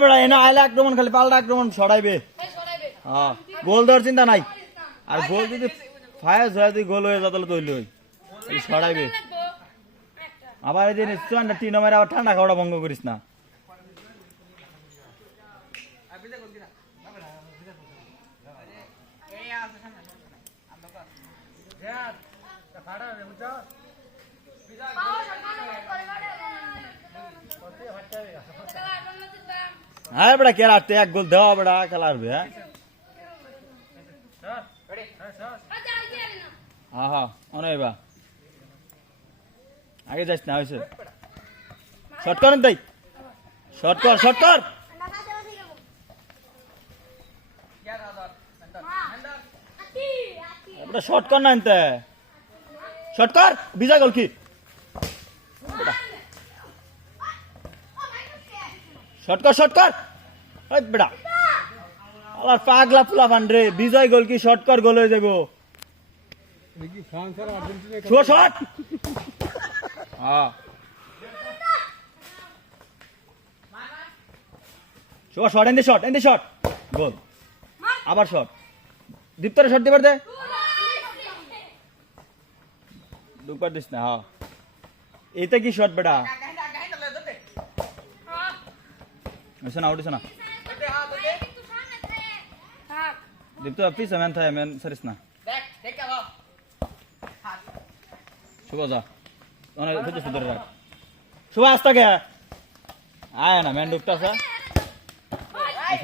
বেড়া এনে আইলে আক্রমণ খালি পাল্টা আক্রমণ ছড়াইবে। হ্যাঁ গোল দেওয়ার চিন্তা নাই, আর গোল যদি ফায়াজ হয় তুই গোল হয়ে যা তাহলে তৈরি হই ছড়াইবে। আবার এই যে টিন মেরে আবার ঠান্ডা খাওয়াটা ভঙ্গ করিস না। হ্যাঁ বেড়া কে রাখতে এক গোল দেওয়া বেড়া খেলা আসবে। হ্যাঁ হ্যাঁ অনেবা আগে যাইস না হয়েছে। শর্ট করেন তাই, শর্ট কর শর্ট কর। শর্ট কর না এনতে, শর্ট কর ভিজা গোল কি শর্ট কর শর্ট কর। বেড়া আল্লাহর পাগলা ফুলা ফান রে, বিজয় গোল কি শর্ট কর গোল হয়ে যাবো। শর্ট হ্যাঁ শর্ট এনে শর্ট এনে শর্ট গোল। আবার শর্ট দীপ্তরে শর্ট দিবার দে, দুবার দিস না। হ্যাঁ এইটা কি শর্ট বেটা, না আউট না দীপ্ত পিস ম্যান থাকে ম্যান সারিস না। শুভ যা অনেক সুন্দর রাখ শুভ আসতে গে আয় না ম্যান ঢুকতে আসা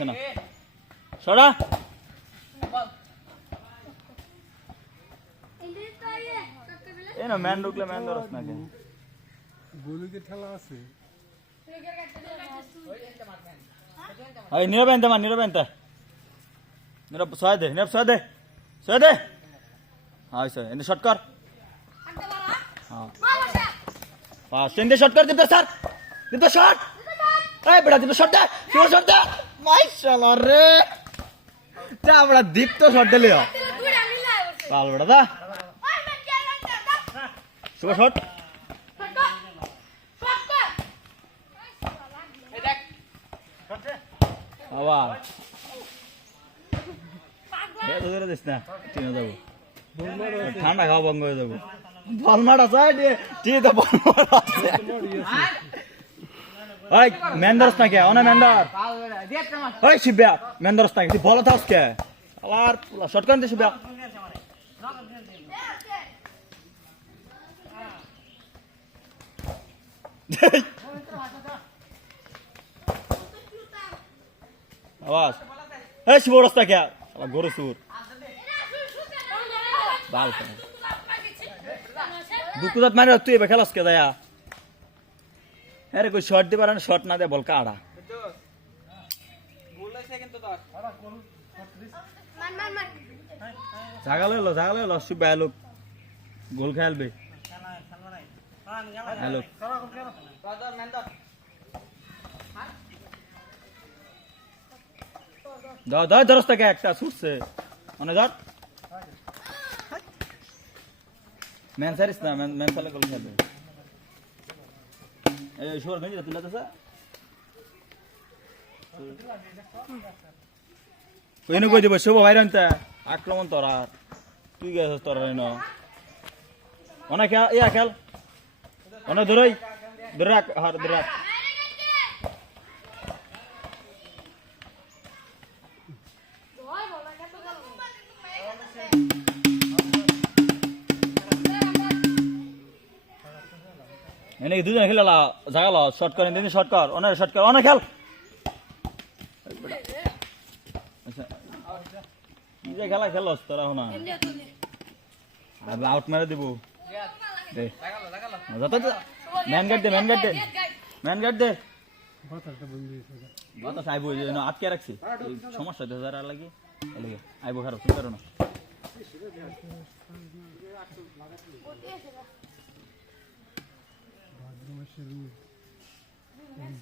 না সরা। এই না ম্যান ঢুকলে ম্যান ধরস না কেন গোলুকে ঠেলা আছে। ওই নীরব এনতে মান নীরব এনতে নীরব ছয় দে নীরব ছয় দে ছয় দে। হ্যাঁ স্যার এনে শর্ট কর। হ্যাঁ ফাস্ট এনে শর্ট কর দীপ্ত স্যার দীপ্ত শর্ট। এই বেটা দীপ্ত শর্ট দে শুভ শর্ট দে। মাশাআল্লাহ রে যা বড় দীপ্ত শর্ট দিলি পাল বড় দা শুভ শর্ট। আবার দিস না চিনে যাবো ঠান্ডা খাওয়া বন্ধ হয়ে যাবো। বলমাট আছে ম্যান ধরস না কে অনে ম্যান ধর ওই শিব্যা ম্যান ধরস না তুই বলো থাকস কে আবার শর্ট করে শিব্যা। আওয়াজ এই শিব রাস্তা কে গরু সুর বাল দুকুদাত মারে তুই এবার খেলাস কে দয়া। আরে কই শর্ট দিবার না শর্ট না দে বল কাড়া জাগালে লো শিব লোক গোল খেলবে। হ্যালো দাও দাও ধরস থেকে একটা ছুটছে মানে ধর ম্যান সারিস না ম্যান সালে গোল খেলবে। এই শোর গঞ্জি তুলে দছে কইনো কই দিব শুভ ভাই রানতে আক্রমণ তোরা তুই গেছস তোরা রেন অনেক ইয়া খেল অনেক ধরই ধরে রাখ হার ধরে রাখ। এনে দুজন খেলা জাগালো শর্ট করে দিন শর্ট কর অনেক শর্ট কর অনেক খেল খেলা খেলস তোরা না আউট মেরে দিব দে যত ম্যান গার্ড দে ম্যান গার্ড দে ম্যান গার্ড দে বাতাস আইবো আটকে রাখছি সমস্যা 2000 লাগে আইবো খারাপ তুমি করো না।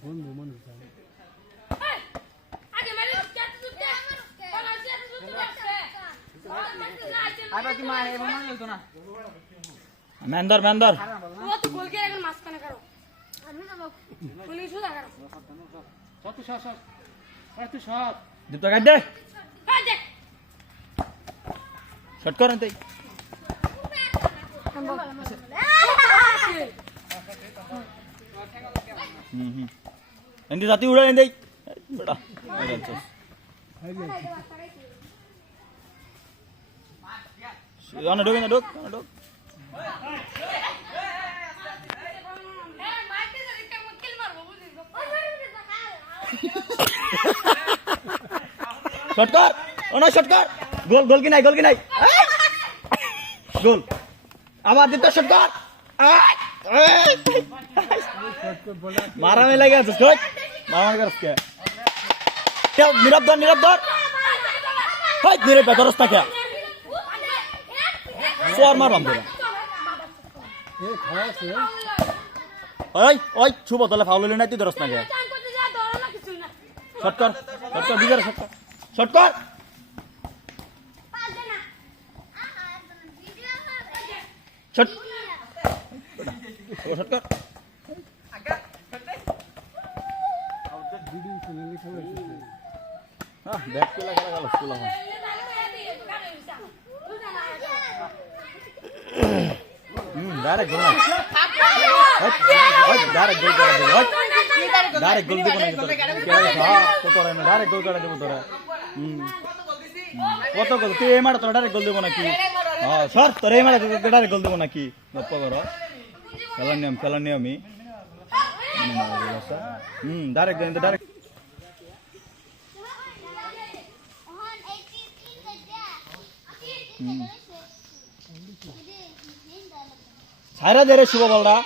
বন্ধু মানুষ মেন্দর মেন্দর ও তো গোল কে এখন মাঝখানে করো আমি না পুলিশ সুদা করো শট শট শট আরে তুই শট দীপ্ত কাট দে হ্যাঁ দেখ শট করেন তাই এন্দি জাতি উড়া এন্দি বেটা অনে ঢোক না ঢোক ঢোক শট কর ওনা শট কর গোল গোল কি নাই গোল আবার দিতে শট কর মারা মে লাগে আছে শট মারা করছ কে কেউ নীরব ধর হয় নিরে বেদরস না কে সোয়ার মার বাম দেলা এ খাস রে ওই ছুব তলে ফাউল হইল না তুই ধরস না কে শট কর বিজার শট কর শট শট কর ভিডিও চ্যানেলে খেলা হচ্ছে হ্যাঁ ব্যাট খেলা গেল স্কুল এখন ডাইরেক্ট গোল ডাইরেক্ট গোল করে দেব ডাইরেক্ট গোল দিব না তো তোরা না ডাইরেক্ট গোল করে দেব তোরা কত গোল তুই এই মার তোরা ডাইরেক্ট গোল দেব নাকি হ্যাঁ স্যার তোরা এই মার ডাইরেক্ট গোল দেব নাকি গপ্প করো খেলার নিয়মই ডাইরেক্ট ডাইরেক্ট ছাইরা দে রে শুভ বলরা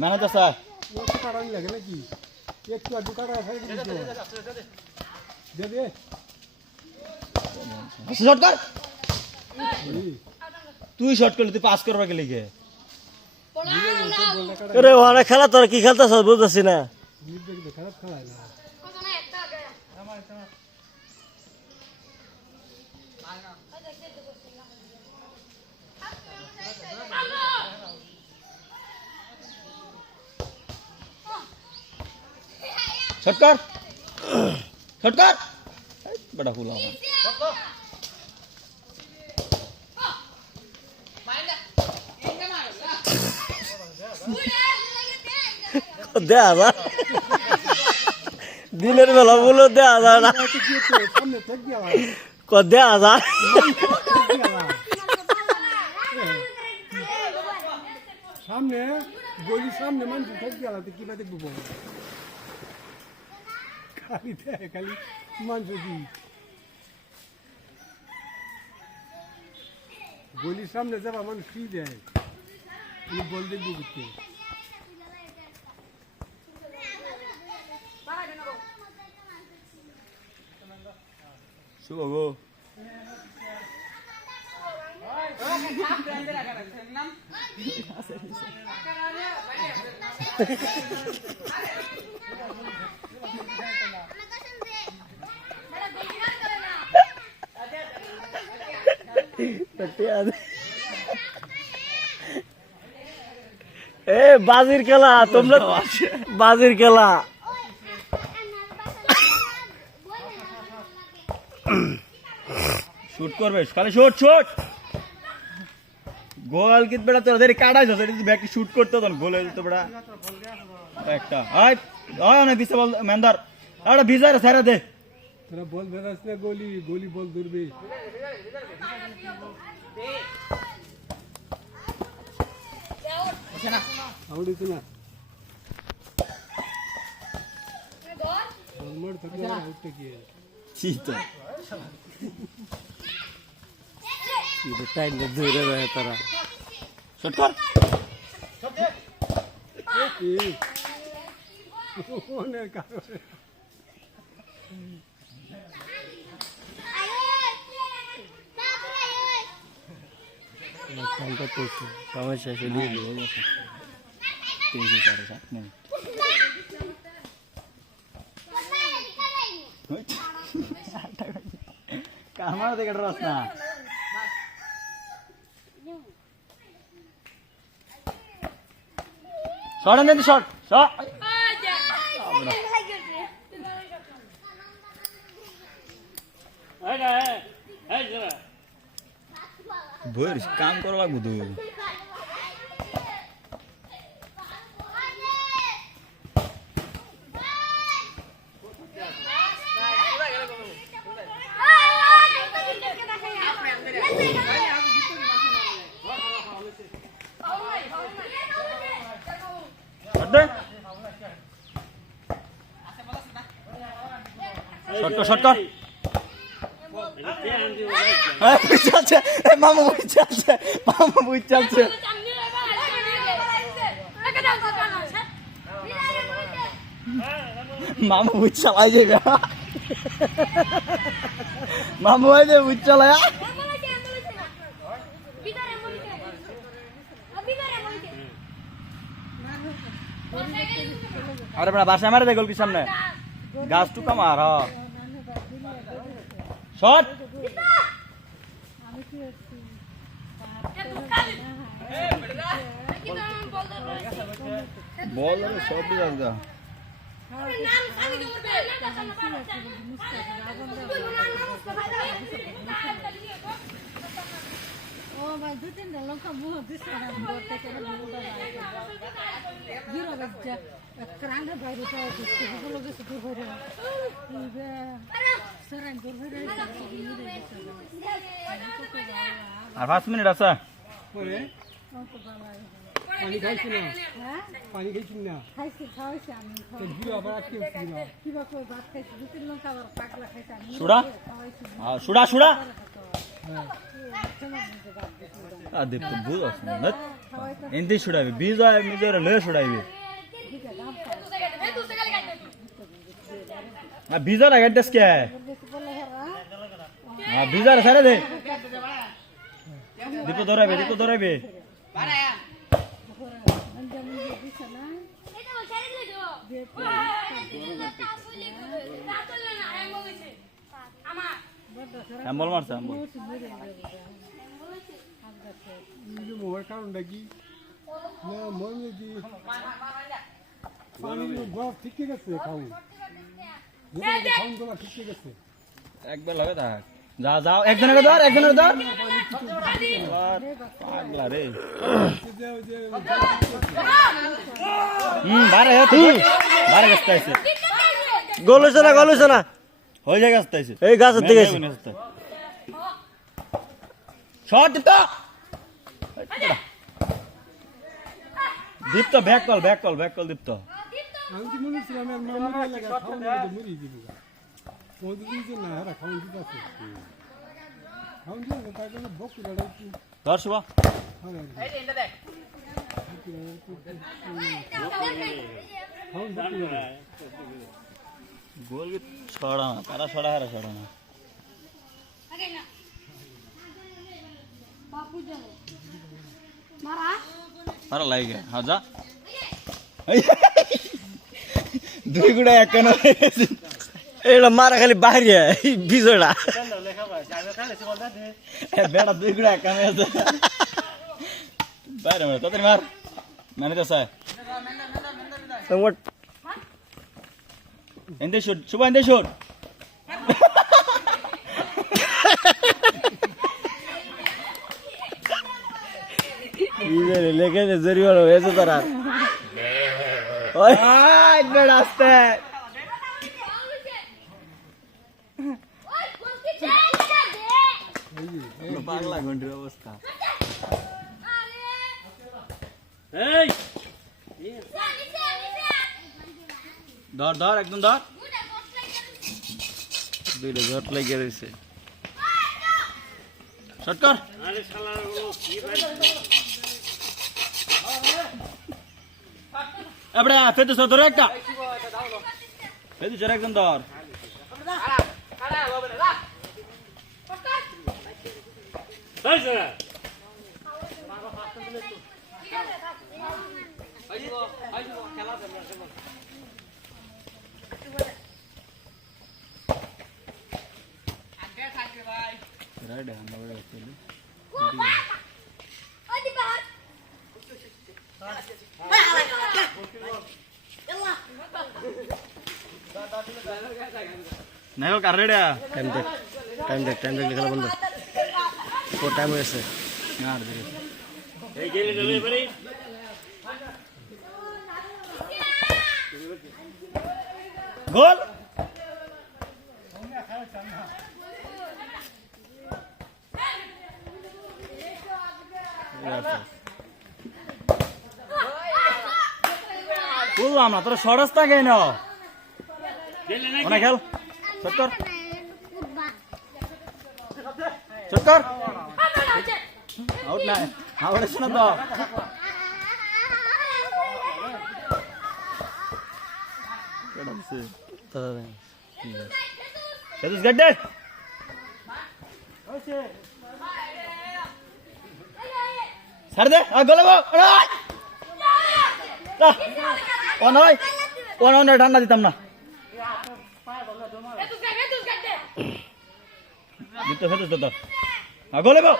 ম্যানেজার স্যার ও তো কাটাই লাগে নাকি একটু আধটু কাটা ফেলে দিছো দে দে শট কর তুই শট করলি তুই পাস করবা গেলি কে আরে ওরা খেলা তোরা কি খেলতেছ বুঝতেছি না খারাপ খেলায় না শট কর বড় ফুল আমার দেয়া যা দিনের বেলা বলো দেয়া যায় না সামনে থেকে গেল দেয়া যায় সামনে গলি সামনে মানুষ থেকে গেল তো কিবা দেখবো খালি দেয় খালি মানুষ কি গলির সামনে যাবা মানুষ কি দেয় বল দেখবো করতে শুভ গো এ বাজির খেলা তোমরা বাজির খেলা শুট করবে খালি শুট গোল কিত বেটা তোরা দেরি কাটাইছ সেটা ব্যাক শুট করতে তখন গোল হয়ে যেত বেটা একটা আয় না বিসে বল মেন্দার আরে ভিজার সারা দে তোরা বল বেরাস না গলি বল দূরবে আউড়িস না বল মোড় থাকলে আউটটা কি চিতা ಇದು ಟೈಮ್ ದೂರ ತರ শুট কর অনেক কারণে সমস্যা শুধু কামার দেখে রস না শর্ট আনতে শর্ট শর্ট বইয়ের কাম করা লাগবো তো শর্ট কর মামা বই চলছে মামা বই চলছে মামা বুঝ চালাই যাবে মামা ভাই যে বুঝ চালায় আরে বড় বাসা মারে দে গোল কি সামনে গাছ টুকা মার শট বল রে সব দিস গা ও ভাই দু তিনটা লঙ্কা মুখ দিচ্ছে না বলতে কেন মুখটা জিরো বাচ্চা ক্রান্ডে বাইরে পাওয়া দিচ্ছে গুলো গেছে তো হরে সরান দূর হরে আর 5 মিনিট আছে পরে পানি খাইছি না পানি খাইছি না খাইছি খাওয়াইছি আমি জিরো আবার আজকে না কিবা কই ভাত খাইছি দু তিন লঙ্কা আবার পাগলা খাইছি আমি সুড়া সুড়া সুড়া আদে তো বুঝ আছে না এন্দি সুড়াবে বীজ আয় নিজের লয়ে সুড়াইবে না বীজ আর গাডস কে হ্যাঁ বীজ আর সারে দে দীপ ধরাইবে বল মারছে মোবাইল কারণটা কি না মনে কি পানি বরফ ঠিক গেছে খাও খাউন গুলো ঠিক গেছে একবার লাগে থাক যা যাও একজনের ধর পাগলা রে বারে গেছে আইছে গোল হইছে না হয়ে যায় গেছে আইছে এই গাছের দিকে শট তো দীপ্ত ব্যাক কল দীপ্ত আমি কি মনে ছিলাম আমার মামা লাগা খাউন মধ্যে মরি দিব ওই দিন না হারা খাউন দিতে আছে খাউন দিতে তার জন্য বকু লড়াই ধর শুভা এই এটা দেখ খাউন বকু লড়াই গোল কি ছড়া না তারা ছড়া না মারা লাগে হ্যাঁ যা দুই গুড়া একখান এটা মারা খালি বাইরে বিজয়টা বেড়া দুই গুড়া একখান আছে বাইরে মার তাড়াতাড়ি মার মানে তো স্যার এন্ডে শুট শুভ এন্ডে শুট বিজয় লেগে জরিমানা হয়েছে তারা ওই বেড়া আসতে পাগলা ঘন্টির অবস্থা ধর একদম ধর দুইটা জট লেগে রয়েছে শট কর এবড়া ফেদু ধরে একটা ফেদু জোরে একদম ধর রাইড আমরা চলি নাইকল কার রেডা টাইম দেখ দেখলে খেলা বন্ধ ও টাইম হয়েছে না আর দিকে গোল বুঝলাম না তোর সরস্তা কে ন অনেক খেল চক্কর চক্কর আউট নাই আউট আছে না তো This is good day. ছাড় দে গলে অন ঠান্ডা দিতাম না দিতে ফেতুস তো গলে গো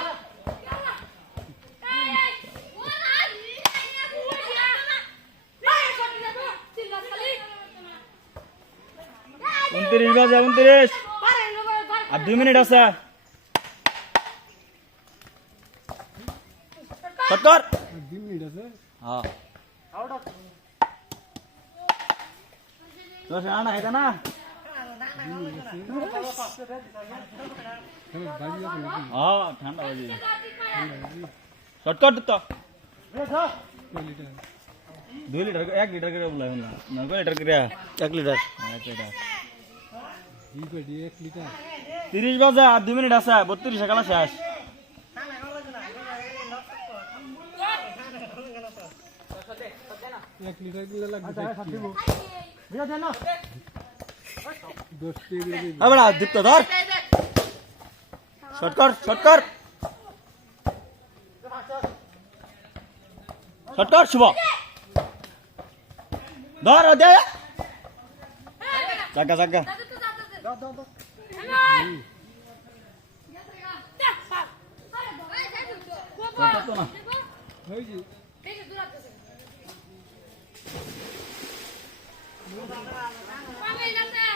29 বাজে 29 আর 2 মিনিট আছে সত্তর 2 মিনিট আছে হ্যাঁ তো আনা খাইতা না বাজি আছে নাকি হ্যাঁ ঠান্ডা বাজে শর্টকাট তো লিটার 2 লিটার 1 লিটার করে বলা না 9 লিটার করে 1 লিটার 1 লিটার ই পেটি 1 লিটার 30 বাজে আর 2 মিনিট আছে 32 সকালে শেষ এক লিটার দিলে লাগবে 10 টাকা আবার দীপ্ত ধর শর্টকাট শুভ ধর দে জাগা তো না হয়েছে Come